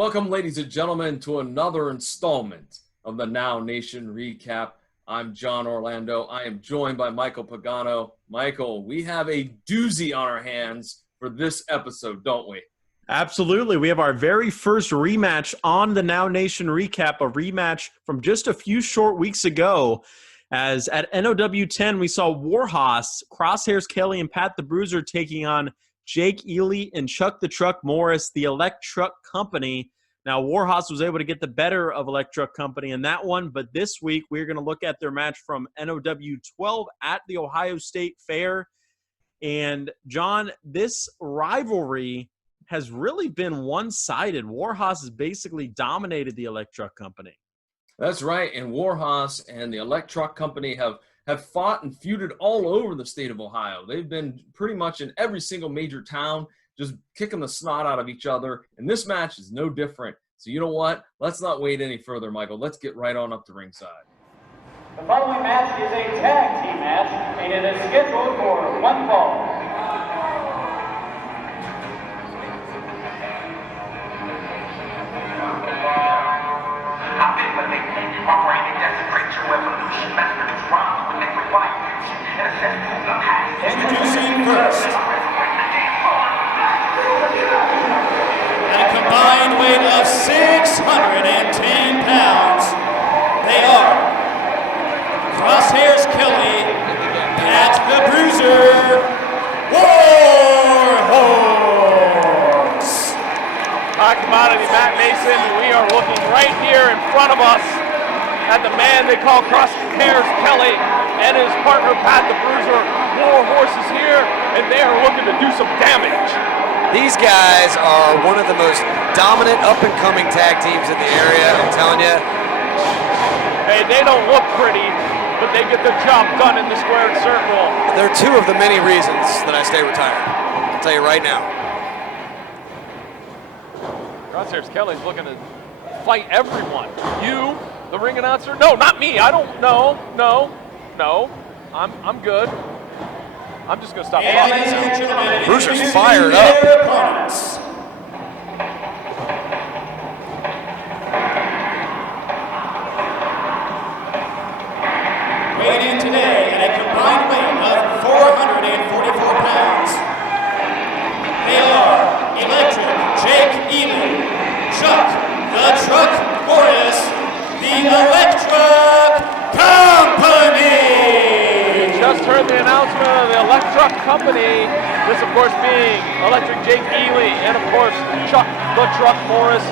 Welcome, ladies and gentlemen, to another installment of the Now Nation Recap. I'm John Orlando. I am joined by Michael Pagano. Michael, we have a doozy on our hands for this episode, don't we? Absolutely. We have our very first rematch on the Now Nation Recap, a rematch from just a few short weeks ago. As at NOW 10, we saw WarHoss, Crosshairs Kelly, and Pat the Bruiser taking on Jake Ely and Chuck the Truck Morris, the ElecTruck Company. Now, WarHoss was able to get the better of ElecTruck Company in that one, but this week we're going to look at their match from NOW 12 at the Ohio State Fair. And, John, this rivalry has really been one-sided. WarHoss has basically dominated the ElecTruck Company. That's right, and WarHoss and the ElecTruck Company have fought and feuded all over the state of Ohio. They've been pretty much in every single major town, just kicking the snot out of each other, and this match is no different. So you know what? Let's not wait any further, Michael. Let's get right on up to ringside. The following match is a tag team match, and it is scheduled for one fall. Introducing first, at a combined weight of 610 pounds, they are Crosshairs Kelly, Pat the Bruiser, WarHoss. Hot commodity Matt Mason, and we are looking right here in front of us at the man they call Crosshairs Kelly and his partner Pat the Bruiser. WarHoss is here, and they are looking to do some damage. These guys are one of the most dominant up-and-coming tag teams in the area, I'm telling you. Hey, they don't look pretty, but they get the job done in the squared circle. They're two of the many reasons that I stay retired. I'll tell you right now. Crosshairs Kelly's looking to fight everyone. You, the ring announcer? No, not me. I don't. No. I'm good. I'm just going to stop talking. Bruiser's fired up. Weighed in today at a combined weight of 444 pounds, they are ElecTruck Jake Ely, Chuck the Truck Morris, the ElecTruck Company. Just heard the announcement of the ElecTruck Company. This, of course, being Electric Jake Ely and, of course, Chuck the Truck Morris.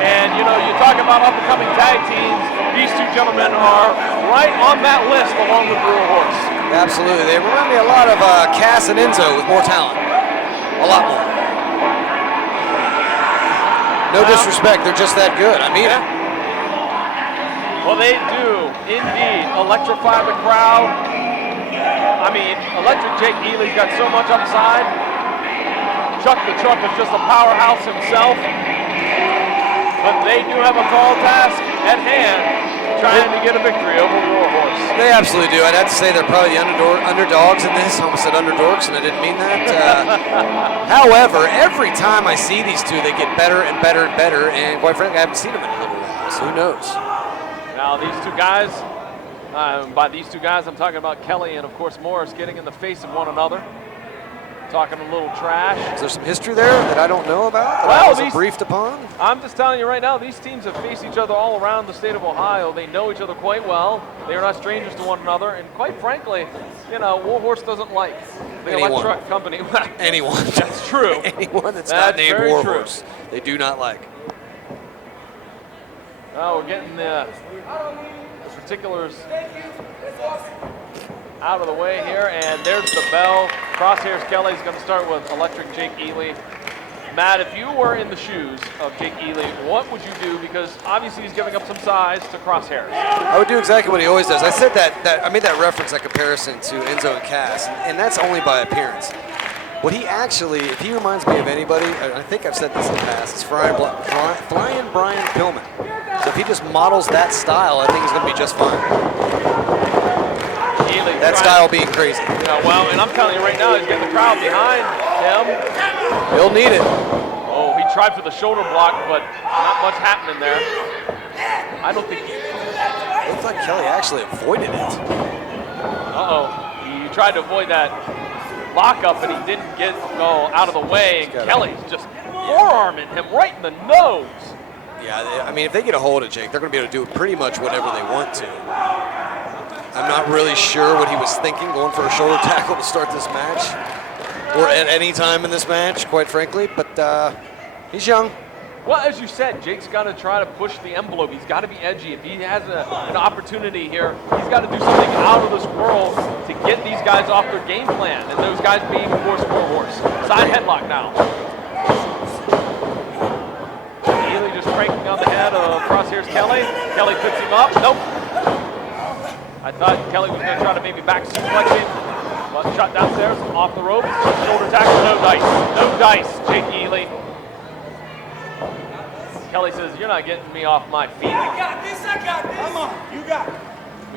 And, you know, you talk about up-and-coming tag teams. These two gentlemen are right on that list along with WarHoss. Absolutely. They remind me a lot of Cass and Enzo with more talent. A lot more. No disrespect. They're just that good. I mean it. Well, they do indeed electrify the crowd. I mean, Electric Jake Ely's got so much upside. Chuck the Truck is just a powerhouse himself. But they do have a tall task at hand, trying to get a victory over WarHoss. They absolutely do. I'd have to say they're probably the underdogs in this. I almost said underdorks, and I didn't mean that. However, every time I see these two, they get better and better and better. And quite frankly, I haven't seen them in a little while, so who knows? Now, these two guys, by these two guys, I'm talking about Kelly and, of course, Morris getting in the face of one another, talking a little trash. Is there some history there that I don't know about, that I wasn't briefed upon? I'm just telling you right now, these teams have faced each other all around the state of Ohio. They know each other quite well. They are not strangers to one another. And quite frankly, you know, WarHoss doesn't like the ElecTruck Company. Anyone. That's true. Anyone that's not named WarHoss, they do not like. Well, we're getting the particulars out of the way here, and there's the bell. Crosshairs Kelly's going to start with Electric Jake Ely. Matt, if you were in the shoes of Jake Ely, what would you do? Because obviously he's giving up some size to Crosshairs. I would do exactly what he always does. I said that I made that reference, that comparison to Enzo and Cass, and that's only by appearance. What he actually, if he reminds me of anybody, I think I've said this in the past, it's Flying Brian Pillman. So if he just models that style, I think he's going to be just fine. That style being crazy. Yeah, well, and I'm telling you right now, he's getting the crowd behind him. He'll need it. Oh, he tried for the shoulder block, but not much happening there. I don't think. It looked like Kelly actually avoided it. He tried to avoid that lockup, but he didn't go out of the way, and Kelly's just forearming him right in the nose. Yeah, I mean, if they get a hold of Jake, they're going to be able to do pretty much whatever they want to. I'm not really sure what he was thinking going for a shoulder tackle to start this match, or at any time in this match, quite frankly, but he's young. Well, as you said, Jake's got to try to push the envelope. He's got to be edgy. If he has an opportunity here, he's got to do something out of this world to get these guys off their game plan, and those guys being, of course, WarHoss. Side headlock now. Ely just cranking on the head of Crosshairs Kelly. Kelly picks him up. Nope. I thought Kelly was going to try to maybe back suplex him. But shot downstairs, off the rope. Shoulder tackle, no dice. No dice, Jake Ely. Kelly says, you're not getting me off my feet. I got this. Come on, you got it.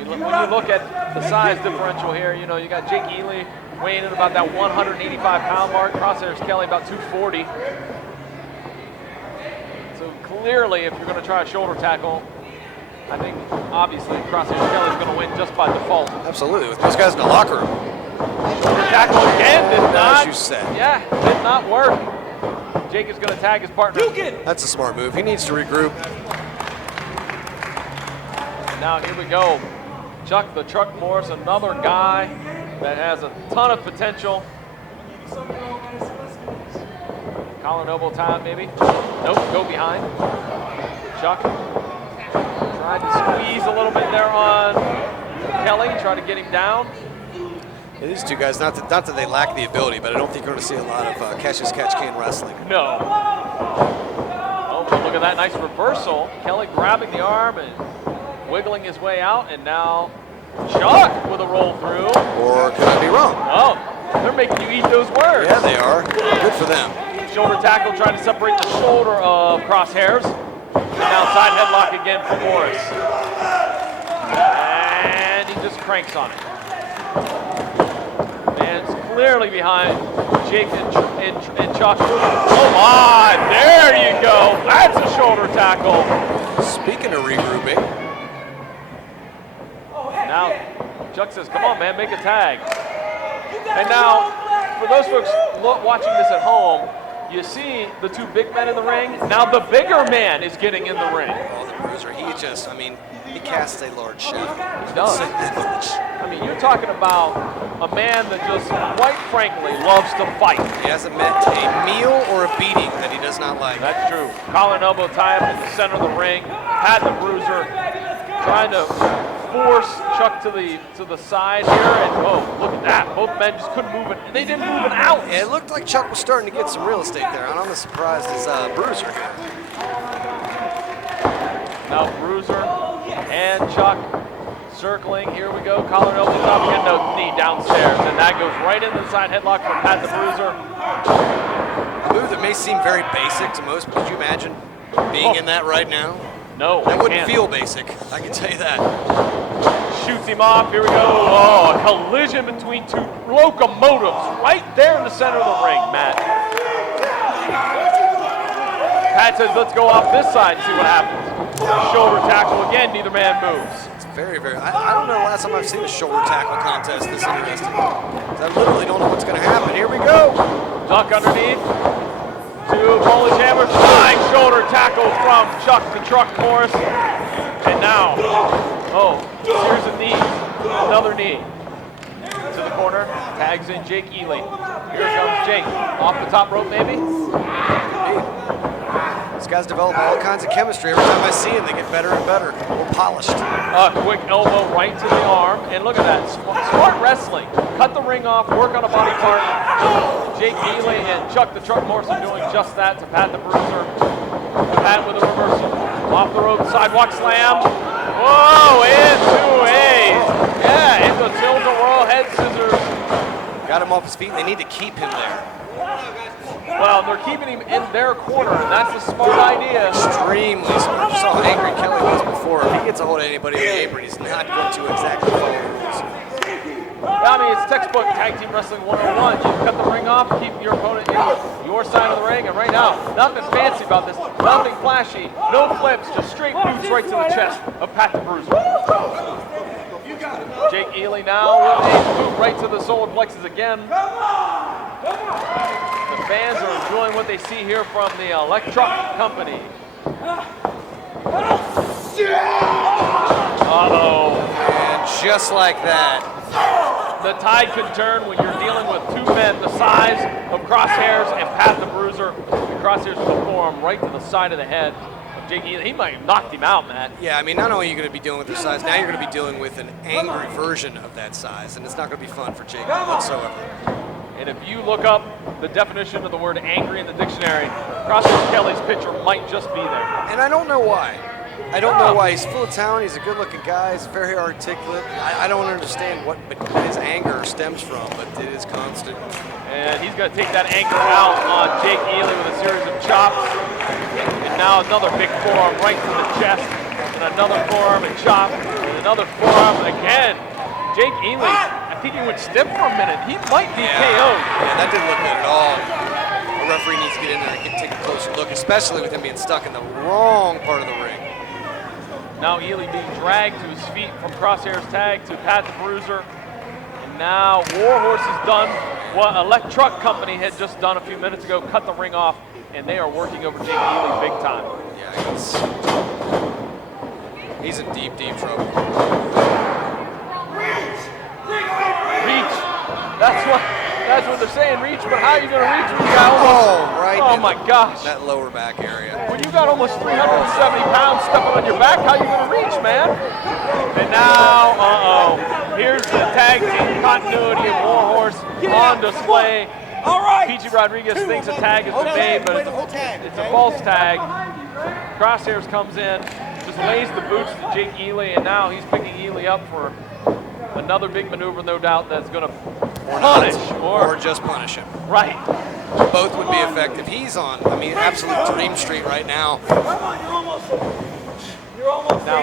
When you look at the size differential here, you know, you got Jake Ely weighing in about that 185-pound mark. Crosshairs Kelly about 240. So clearly, if you're going to try a shoulder tackle, I think obviously Crosshairs Kelly is going to win just by default. Absolutely, with those guys in the locker room. Shoulder tackle again did not. As you said. Yeah, did not work. Jake is going to tag his partner. That's a smart move. He needs to regroup. Now here we go. Chuck the Truck Morris, another guy that has a ton of potential. Collar elbow time, maybe. Nope, go behind. Chuck tried to squeeze a little bit there on Kelly, try to get him down. Yeah, these two guys, not that they lack the ability, but I don't think you're going to see a lot of catch-as-catch-can wrestling. No. Oh, look at that nice reversal. Kelly grabbing the arm and wiggling his way out, and now Chuck with a roll through. Or could I be wrong? Oh, they're making you eat those words. Yeah, they are. Good for them. Shoulder tackle trying to separate the shoulder of Crosshairs. And now side headlock again for Morris. And he just cranks on it. Man's clearly behind Jake and Chuck. Oh my, there you go. That's a shoulder tackle. Speaking of regrouping. Now, Chuck says, come on, man, make a tag. And now, for those folks watching this at home, you see the two big men in the ring. Now the bigger man is getting in the ring. Oh, the Bruiser, he casts a large shadow. He does. I mean, you're talking about a man that just, quite frankly, loves to fight. He hasn't met a meal or a beating that he does not like. That's true. Collar and elbow tie up in the center of the ring. Pat the Bruiser trying to force Chuck to the side here, and oh, look at that. Both men just couldn't move it. They didn't move it out. Yeah, it looked like Chuck was starting to get some real estate there, and I'm as surprised as Bruiser. Now Bruiser and Chuck circling. Here we go. Collar and elbow top, getting a knee downstairs, and that goes right into the side headlock from Pat the Bruiser. A move that may seem very basic to most, but could you imagine being in that right now? No, that wouldn't feel basic. I can tell you that. Shoots him off. Here we go. Oh, a collision between two locomotives right there in the center of the ring, Matt. Pat says, let's go off this side and see what happens. Shoulder tackle again. Neither man moves. It's very, very. I don't know the last time I've seen a shoulder tackle contest this interesting. I literally don't know what's going to happen. Here we go. Duck underneath. Two Polish hammers, flying shoulder tackle from Chuck the Truck Morris. And now, oh, series of knees, another knee. To the corner, tags in Jake Ely. Here comes Jake, off the top rope maybe? These guys develop all kinds of chemistry. Every time I see them, they get better and better, more polished. Quick elbow right to the arm, and look at that, smart wrestling. Cut the ring off, work on a body part. Jake Ely and Chuck the Truck Morris are doing just that to Pat the Bruiser. Pat with a reversal. Off the rope, sidewalk slam. Whoa, into into tilt-a-whirl head scissors. Got him off his feet. They need to keep him there. Well, they're keeping him in their corner, and that's a smart idea. Extremely smart. You saw how angry Kelly was before. If he gets a hold of anybody in the apron, he's not going to exactly follow the rules. I mean, mean, it's textbook tag team wrestling 101. You cut the ring off, keep your opponent in your side of the ring, and right now, nothing fancy about this, nothing flashy, no flips, just straight boots right to the chest of Pat the Bruiser. Jake Ely now with a boot right to the solar plexus again. The fans are enjoying what they see here from the ElecTruck Company. Uh-oh. And just like that. The tide could turn when you're dealing with two men the size of Crosshairs and Pat the Bruiser. The Crosshairs will form right to the side of the head of Jake Ely. He might have knocked him out, Matt. Yeah, I mean, not only are you going to be dealing with their size, now you're going to be dealing with an angry version of that size, and it's not going to be fun for Jake whatsoever. And if you look up the definition of the word angry in the dictionary, Crosshairs Kelly's picture might just be there. And I don't know why. I don't know why. He's full of talent. He's a good-looking guy. He's very articulate. I don't understand what his anger stems from, but it is constant. And he's going to take that anger out on Jake Ely with a series of chops. And now another big forearm right to the chest. And another forearm and chop. And another forearm again. Jake Ely, I think he went stiff for a minute. He might be KO'd. Yeah, that didn't look good at all. The referee needs to get in there and take a closer look, especially with him being stuck in the wrong part of the ring. Now Ely being dragged to his feet from Crosshairs tag to Pat the Bruiser. And now WarHoss has done what ElecTruck Company had just done a few minutes ago, cut the ring off, and they are working over Jake Ely big time. Yeah, he's in deep, deep trouble. Reach. That's what they're saying, reach, but how are you going to reach when you got almost, right. Oh my gosh. That lower back area. When you got almost 370 pounds stepping on your back, how are you going to reach, man? And now, here's the tag team continuity of WarHoss on display. All right. PG Rodriguez thinks a tag has been made, but it's a false tag. Crosshairs comes in, just lays the boots to Jake Ely, and now he's picking Ely up for another big maneuver, no doubt, that's going to punish. Or just punish him. Right. Both would be effective. He's on, I mean, absolute dream street right now. Now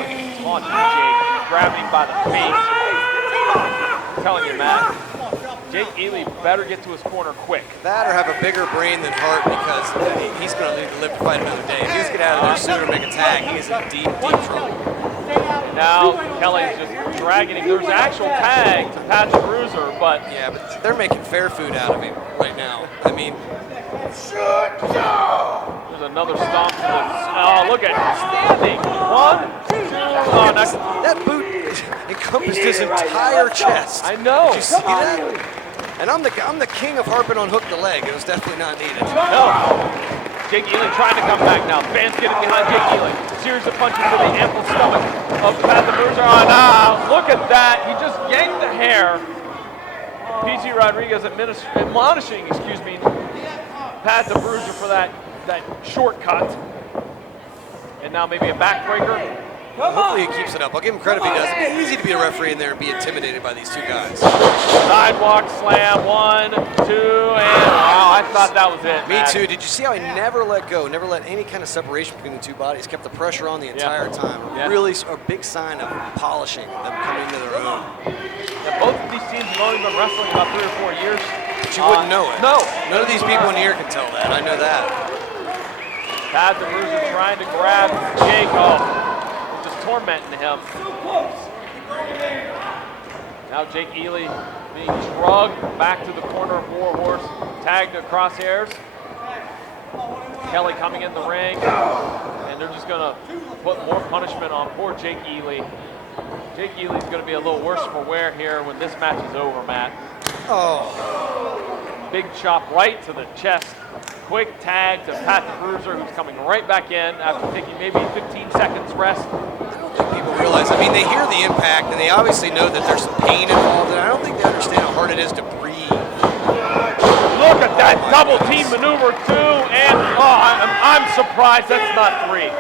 he's on Jake, grabbing him by the face. I'm telling you, Matt, Jake Ely better get to his corner quick. That or have a bigger brain than heart, because he's going to need to live to fight another day. If he's get out of there sooner and make a tag, he is in deep, deep trouble. Now Kelly's just dragging him. There's actual tag to Pat the Bruiser, but yeah, but they're making fair food out of him right now. I mean, there's another stomp to the. Oh, look at him standing. 1, 2. Oh, that boot encompassed his entire chest. I know. Did you see that? And I'm the king of harping on hook the leg. It was definitely not needed. No. Jake Ely trying to come back now. Fans getting behind Jake Ely. Series of punches to the ample stomach of Pat the Bruiser. Oh, now, look at that. He just yanked the hair. PG Rodriguez admonishing, Pat the Bruiser for that shortcut. And now maybe a backbreaker. Hopefully he keeps it up. I'll give him credit if he does. It's easy to be a referee in there and be intimidated by these two guys. Sidewalk slam, 1, 2, and wow, I thought that was it. Me too. Did you see how he never let go, never let any kind of separation between the two bodies, kept the pressure on the entire time. Really a big sign of polishing, them coming to their own. Yeah, both of these teams have only been wrestling about 3 or 4 years. But you wouldn't know it. No. None of these people in here can tell that. I know that. Pat the Bruiser trying to grab Jake. Oh, just tormenting him. Now Jake Ely being drugged back to the corner of WarHoss, tagged to Crosshairs. Kelly coming in the ring, and they're just gonna put more punishment on poor Jake Ely. Jake Ely's gonna be a little worse for wear here when this match is over, Matt. Oh. Big chop right to the chest. Quick tag to Pat the Bruiser, who's coming right back in after taking maybe 15 seconds rest. I don't think people realize, I mean, they hear the impact and they obviously know that there's some pain involved, and I don't think they understand how hard it is to breathe. Look at that double team maneuver too, and I'm surprised that's not 3.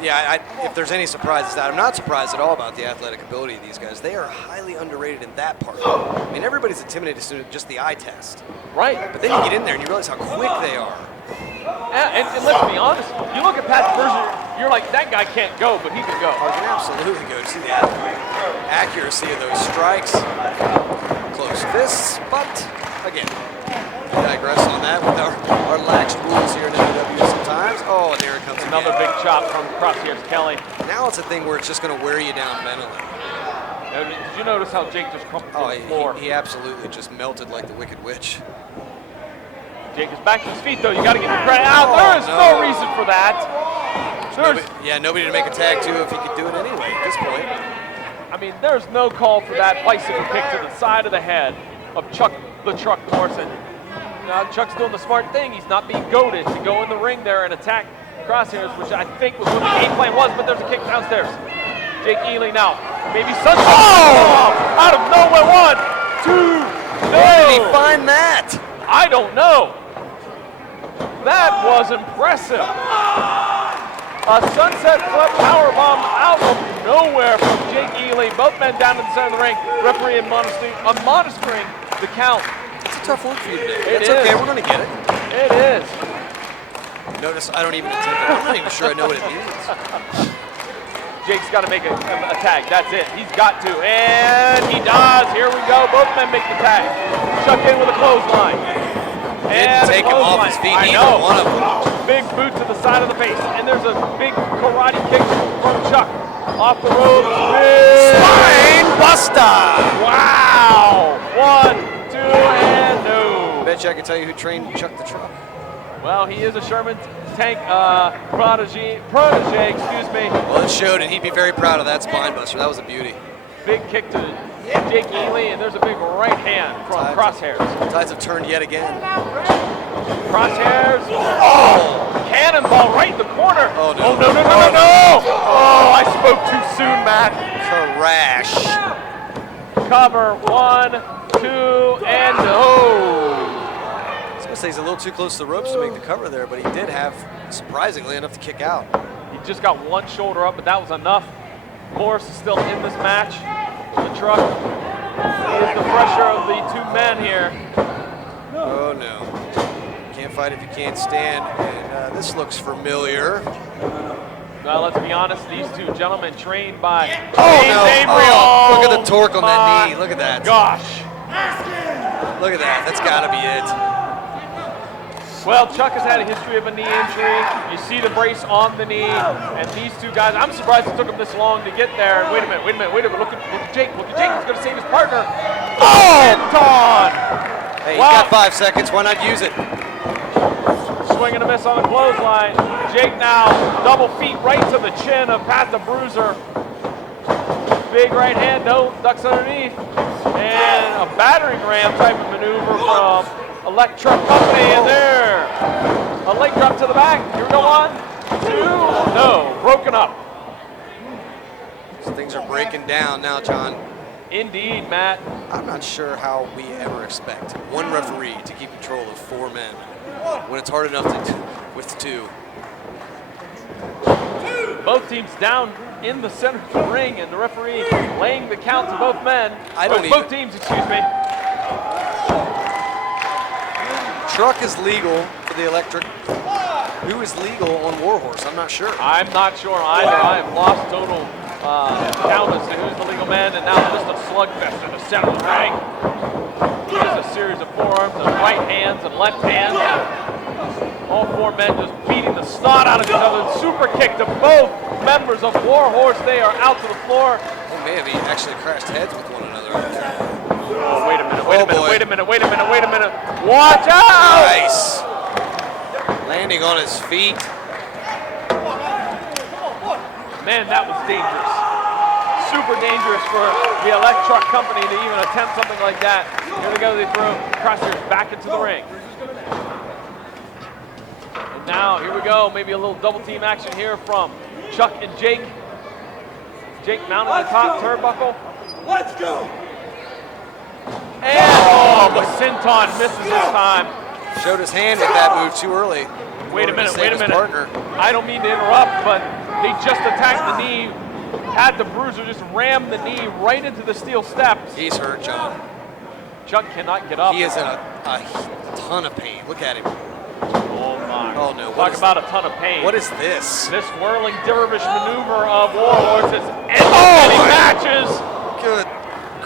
Yeah, if there's any surprises, I'm not surprised at all about the athletic ability of these guys. They are highly underrated in that part. I mean, everybody's intimidated to just the eye test. Right. But then you get in there and you realize how quick they are. And let's be honest, you look at Pat Bruiser, you're like, that guy can't go, but he can go. Oh, he can absolutely go. You see the accuracy of those strikes. Close. fists, but again, we digress on that with our lax rules here in WWE sometimes. Oh, and there it comes Another again. big chop from Crosshairs Kelly. Now it's a thing where it's just going to wear you down mentally. Did you notice how Jake just crumpled to the floor? He absolutely just melted like the Wicked Witch. Jake is back to his feet, though. You got to give him credit. There is no reason for that. Nobody to make a tag to if he could do it anyway at this point. I mean, there's no call for that bicycle kick to the side of the head of Chuck the Truck Morrison. Now, Chuck's doing the smart thing. He's not being goaded to go in the ring there and attack Crosshairs, which I think was what the game plan was, but there's a kick downstairs. Jake Ely now. Maybe Sunset. Oh! Out of nowhere. 1, 2, no! Where did he find that? I don't know. That was impressive. A sunset flip powerbomb out of nowhere from Jake Ely. Both men down to the center of the ring. Referee monitoring the count. It's a tough one for you today. It's okay. We're going to get it. It is. Notice I don't even attempt it. I'm not even sure I know what it means. Jake's got to make a tag. That's it. He's got to. And he does. Here we go. Both men make the tag. Chuck in with a clothesline. Didn't take him off his feet, either one of them. Big boot to the side of the face. And there's a big karate kick from Chuck. Off the rope. Spine buster. Wow. 1, 2, and no. Bet you I can tell you who trained Chuck the Truck. Well, he is a Sherman Tank protege, excuse me. Well, it showed, and he'd be very proud of that spine buster. That was a beauty. Big kick to Jake Ely, and there's a big right hand from Crosshairs. Tides have turned yet again. Crosshairs. Oh! Cannonball right in the corner. Oh, no. Oh, no. Oh, I spoke too soon, Matt. Crash. Cover. 1, 2, and no. I was going to say he's a little too close to the ropes to make the cover there, but he did have, surprisingly enough, to kick out. He just got one shoulder up, but that was enough. Morris is still in this match. The Truck is the fresher of the two men here. Oh, no. Can't fight if you can't stand. And this looks familiar. Well, let's be honest, these two gentlemen trained by James Avery. Oh, look at the torque on that knee. Look at that. Gosh. Look at that. That's got to be it. Well, Chuck has had a history of a knee injury. You see the brace on the knee, and these two guys, I'm surprised it took him this long to get there. Wait a minute. Look at Jake. He's going to save his partner. Oh! Anton! Hey, he's got 5 seconds. Why not use it? Swing and a miss on the clothesline. Jake now, double feet right to the chin of Pat the Bruiser. Big right hand, no, ducks underneath. And a battering ram type of maneuver from ElecTruck Company, and there. A leg drop to the back. Here we go, 1, 2, no, broken up. So things are breaking down now, John. Indeed, Matt. I'm not sure how we ever expect one referee to keep control of 4 men when it's hard enough to do with 2. Both teams down in the center of the ring, and the referee laying the count to both men. Both teams, excuse me. Truck is legal for the electric. Who is legal on WarHoss? I'm not sure. I'm not sure either. I have lost total count as to who's the legal man, and now just a slugfest in the center of the ring. Just a series of forearms and right hands and left hands. All 4 men just beating the snot out of each other. Super kick to both members of WarHoss. They are out to the floor. They may have actually crashed heads with one another out there. Oh, wait a minute. Watch out! Nice. Landing on his feet. Man, that was dangerous. Super dangerous for the ElecTruck Company to even attempt something like that. Here they go, they throw Crosshairs back into the ring. And now, here we go, maybe a little double team action here from Chuck and Jake. Jake mounting the top turnbuckle. Let's go! And, but Sinton misses this time. Showed his hand with that move too early. Wait a minute. Partner. I don't mean to interrupt, but they just attacked the knee. Pat the Bruiser just rammed the knee right into the steel steps. He's hurt, John. Chuck cannot get up. He is in a ton of pain. Look at him. Oh my. Oh no. Talk about a ton of pain. What is this? This whirling dervish maneuver of WarHoss is ending many matches. Good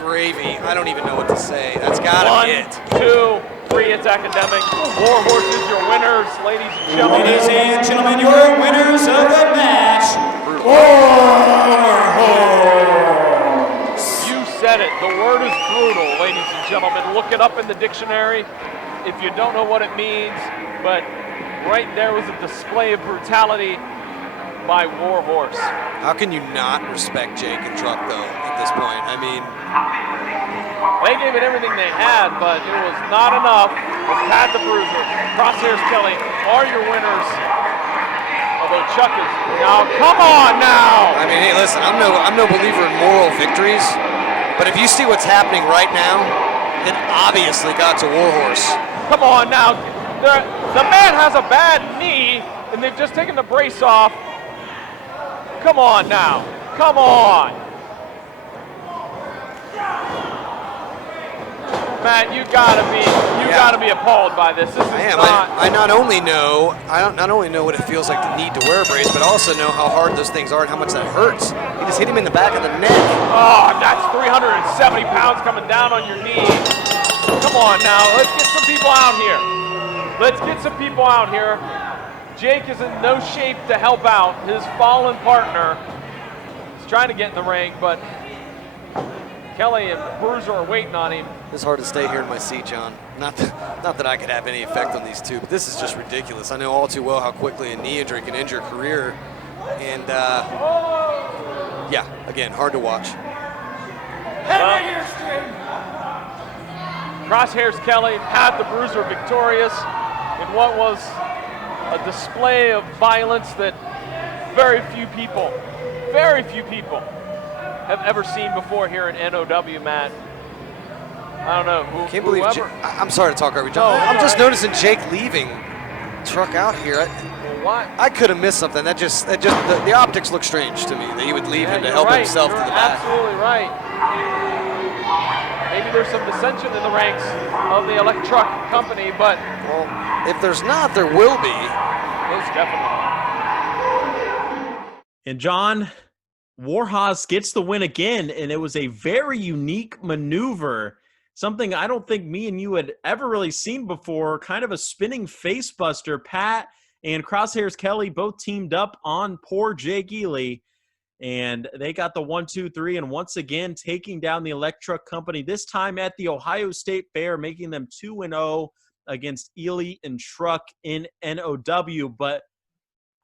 gravy. I don't even know what to say. That's got to be it. 1, 2, 3, it's academic. WarHoss is your winners, ladies and gentlemen. Ladies and gentlemen, your winners of the match, WarHoss. You said it. The word is brutal, ladies and gentlemen. Look it up in the dictionary if you don't know what it means. But right there was a display of brutality by WarHoss. How can you not respect Jake and Truck, though, at this point? I mean, they gave it everything they had, but it was not enough. It's Pat the Bruiser, Crosshairs Kelly are your winners. Although Chuck is now, come on now! I mean, hey, listen, I'm no believer in moral victories, but if you see what's happening right now, it obviously got to WarHoss. Come on now. The man has a bad knee, and they've just taken the brace off. Come on now. Come on. Matt, you gotta be appalled by this. This is I am. not. I not only know what it feels like to need to wear a brace, but also know how hard those things are and how much that hurts. He just hit him in the back of the neck. Oh, that's 370 pounds coming down on your knee. Come on now. Let's get some people out here. Let's get some people out here. Jake is in no shape to help out his fallen partner. He's trying to get in the ring, but Kelly and Bruiser are waiting on him. It's hard to stay here in my seat, John. Not that I could have any effect on these two, but this is just ridiculous. I know all too well how quickly a knee injury can end your career. And, yeah, again, hard to watch. Crosshairs Kelly, Pat the Bruiser victorious in what was a display of violence that very few people have ever seen before here in NOW, Matt. I don't know. Can't believe I'm sorry to talk over you, John. I'm just noticing Jake leaving Truck out here. I could have missed something. That just the optics look strange to me that he would leave him to help himself to the back. Absolutely right. Maybe there's some dissension in the ranks of the ElecTruck Company, but well, if there's not, there will be. Most definitely. And John, WarHoss gets the win again, and it was a very unique maneuver. Something I don't think me and you had ever really seen before, kind of a spinning face buster. Pat and Crosshairs Kelly both teamed up on poor Jake Ely, and they got the 1, 2, 3, and once again taking down the ElecTruck Company, this time at the Ohio State Fair, making them 2-0 against Ely and Truck in NOW. But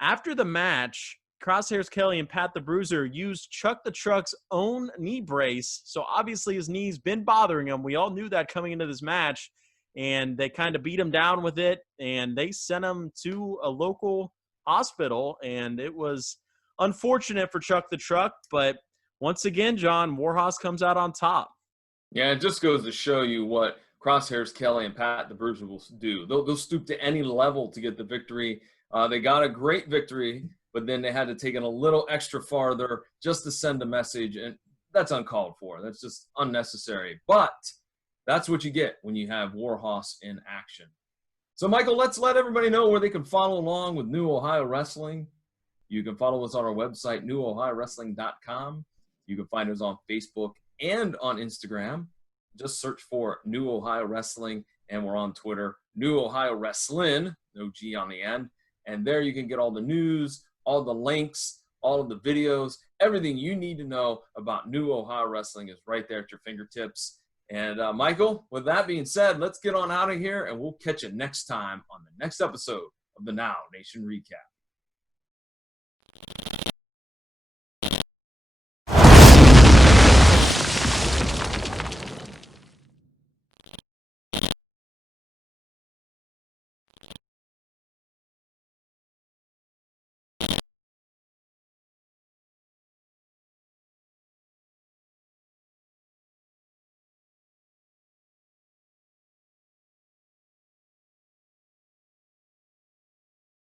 after the match, Crosshairs Kelly and Pat the Bruiser used Chuck the Truck's own knee brace. So obviously his knee's been bothering him. We all knew that coming into this match. And they kind of beat him down with it. And they sent him to a local hospital. And it was unfortunate for Chuck the Truck. But once again, John, WarHoss comes out on top. Yeah, it just goes to show you what Crosshairs Kelly and Pat the Bruiser will do. They'll stoop to any level to get the victory. They got a great victory, but then they had to take it a little extra farther just to send a message, and that's uncalled for. That's just unnecessary. But that's what you get when you have WarHoss in action. So, Michael, let's let everybody know where they can follow along with New Ohio Wrestling. You can follow us on our website, newohiowrestling.com. You can find us on Facebook and on Instagram. Just search for New Ohio Wrestling, and we're on Twitter, New Ohio Wrestling, no G on the end. And there you can get all the news, all the links, all of the videos, everything you need to know about New Ohio Wrestling is right there at your fingertips. And Michael, with that being said, let's get on out of here, and we'll catch you next time on the next episode of the Now Nation Recap.